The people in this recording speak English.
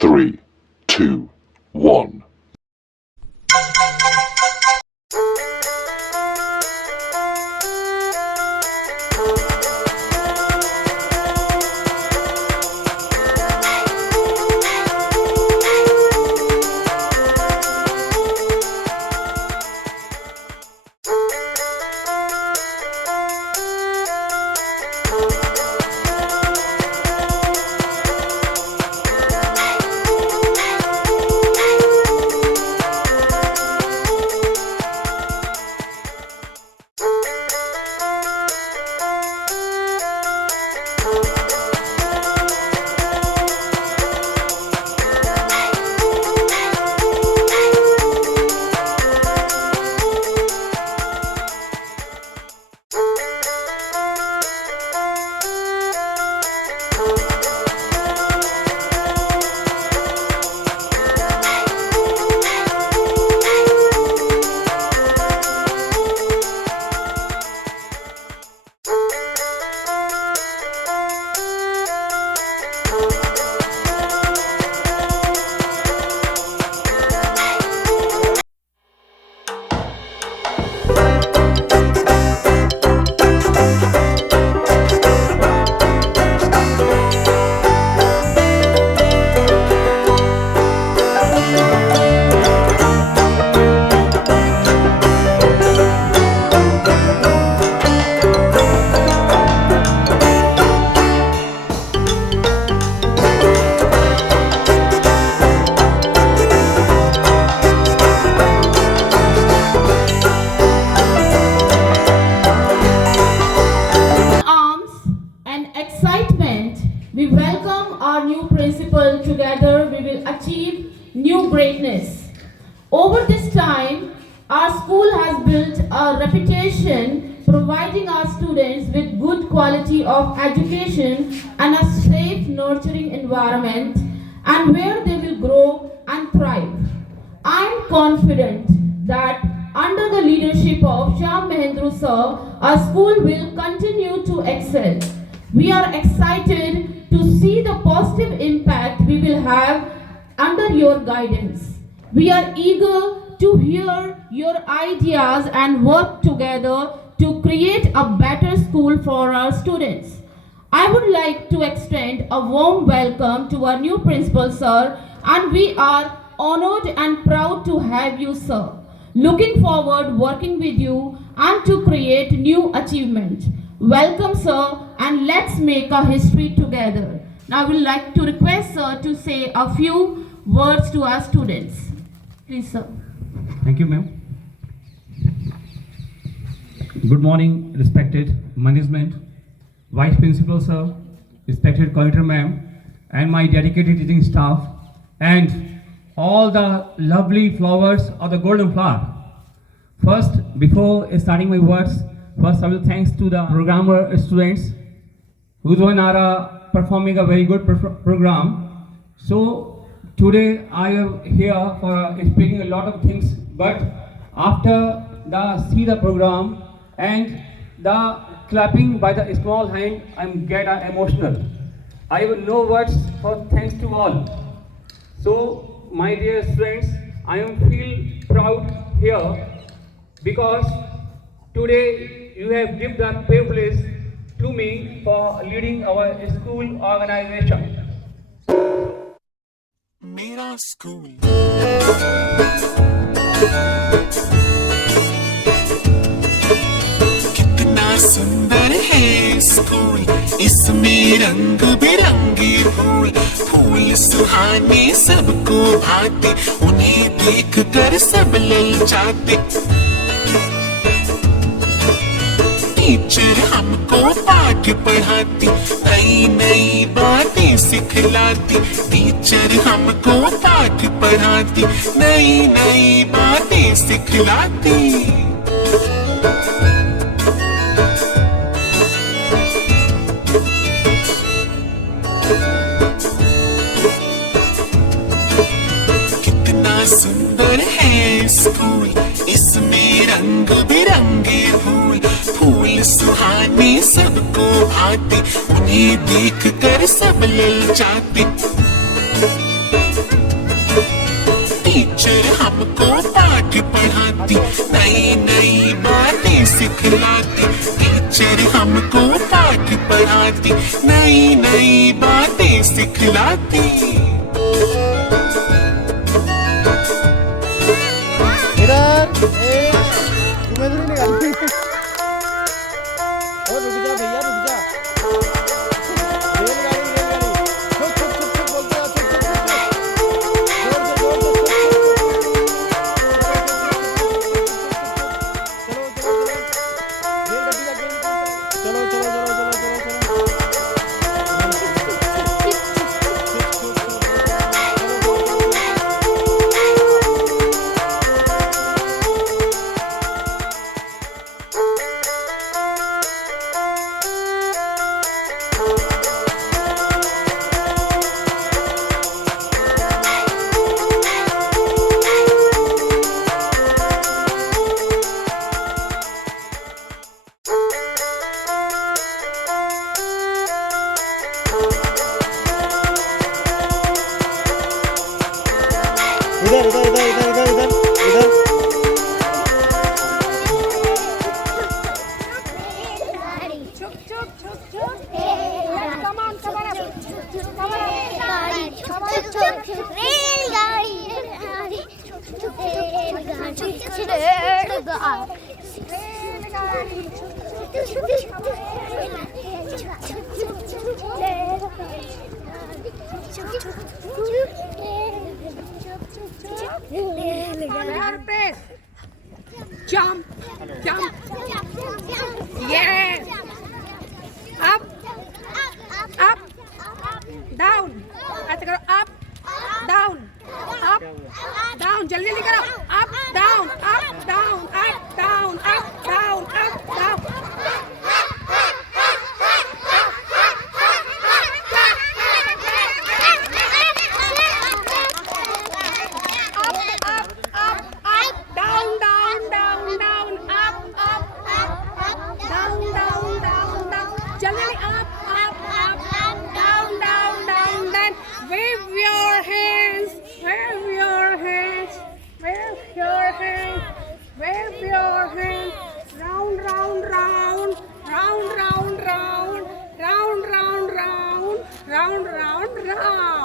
3, 2, 1. Arms and excitement, we welcome our new principal. Together, we will achieve new greatness. Over this time, our school has built a reputation providing our students with good quality of education and a safe, nurturing environment, and where they will grow and thrive. I am confident that under the leadership of Shyam Mahendru sir, our school will continue to excel. We are excited to see the positive impact we will have under your guidance. We are eager to hear your ideas and work together to create a better school for our students. I would like to extend a warm welcome to our new principal sir, and we are honored and proud to have you, sir. Looking forward working with you and to create new achievement. Welcome, sir, and let's make a history together. Now I would like to request sir to say a few words to our students. Please, sir. Thank you, ma'am. Good morning, respected management, vice principal sir, respected coordinator ma'am, and my dedicated teaching staff, and all the lovely flowers of the golden flower. First, before starting my words, first I will thanks to the programmer students who are performing a very good program. So today I am here for speaking a lot of things, but after see the program and the clapping by the small hand, I'm get emotional. I have no words for thanks to all. So my dear friends, I am feel proud here because today you have given the privilege to me for leading our school organization. मेरा school कितना सुंदर है school, इसमें रंग बिरंगे फूल, फूल सुहाने सबको भाते, उन्हें देखकर सब ललचाते। टीचर हमको पाठ पढ़ाती, नई नई बातें सिखलाती, टीचर हमको पाठ पढ़ाती, नई नई बातें सिखलाती। कितना सुंदर है स्कूल, इसमें रंग बिरंगे फूल, फूल सुहाने सबको भाते, उन्हें देखकर सब ललचाते। हमको पाठ पढ़ाती, नई नई बातें सिखलाती। टीचर हमको पाठ पढ़ाती, नई नई बातें सिखलाती। इधर तुम्हें तो नहीं निकालती। और रुक जा भैया, रुक जा। रेलगाड़ी रेलगाड़ी छुप छुप छुप छुप बोलते हैं, छुप छुप छुप जोर से जोर से छुप छुप। चलो चलो चलो चलो चलो चलो इधर इधर इधर इधर इधर इधर इधर। Chuk chuk chuk chuk. Come on, come on up. Come on up. Come on up. रेलगाड़ी Forward press. Jump. Jump. Yes. Up. Up. Down. ऐसे करो up. Down. Up. Down. जल्दी जल्दी करो. Up. Down. Up. Down. Up. Down. Up. Down. Up. Down. Down, down, down, down, up, up, down, down, down, down. Jaldi up, up, up, down, down, down, down. Wave your hands, wave your hands, wave your hands, wave your hands. Round, round, round, round, round, round, round, round, round, round, round, round.